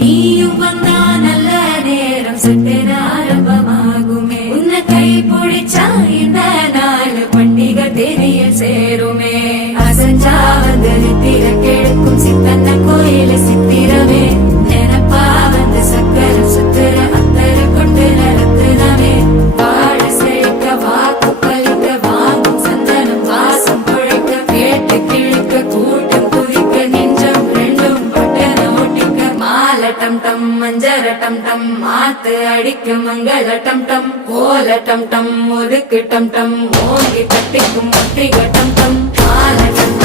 நீயும் வந்தா நல்ல நேரம் சட்டென ஆரம்பமாகுமே உன்னை கை பிடிச்சா இந்த நாள் பண்டிகை தேதியில் சேருமே அசஞ்சா வந்து நித்திர கெடுக்கும் சித்தன்ன கோயில சித்திரமே நினப்பா வந்து சக்கர சுத்துற அத்தர கொண்டு நடத்துனவே வாழ செழிக்க வாக்கு பலிக்க வாங்கும் சந்தனம் வாசம் பொழைக்க கேட்டு கிழிக்க கூட்டம் குதிக்க நெஞ்சம் ரெண்டும் பட்டன ஒட்டிக்க மால டம் டம் மஞ்சர டம் டம் மாத்து அடிக்க மங்கள டம் டம் கோல டம் டம் ஒதுக்கு டம் டம் ஓங்கி கட்டிக்கும் ஒத்திக டம் டம் மால டம்